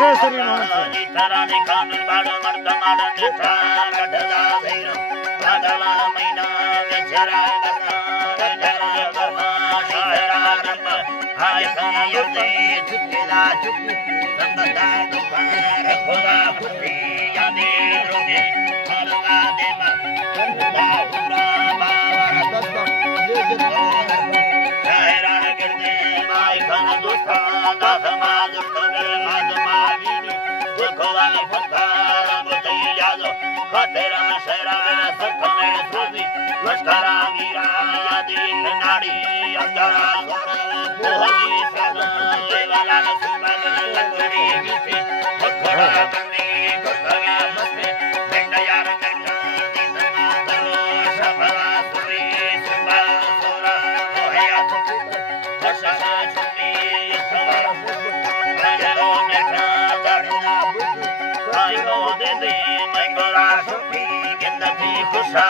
शेषरी माणसं निष्ठाराने कानून बाळ मर्द माड नेठा गढला धैर भादला महिना वेचरा बसा हाय यर्दे चुकेला चुकी संबंधा दुपार खोला फुटी यादी रोगे हरला देमा हुरा हुरा बावर शहरान गिरदे माय खन दुखा दाधमा जुटबे आदमा वीडी देखोला फकार बुझी यादो खतरा शहरा सखने सुधी लश्करा वीरा यादी नाड़ी अंदरा मोहनी सदा वाला सुमन लंगड़ी बीते खड़ा कंदी खड़ा मस्ते बेंडया रंगना दिसना करो शबला सुरी सुबा सोरा होया दशा सुनी सवर राजो मेठा चढ़ना बुद्धि आई गो दे दे मैं गोरा सुखी गिंदती खुशा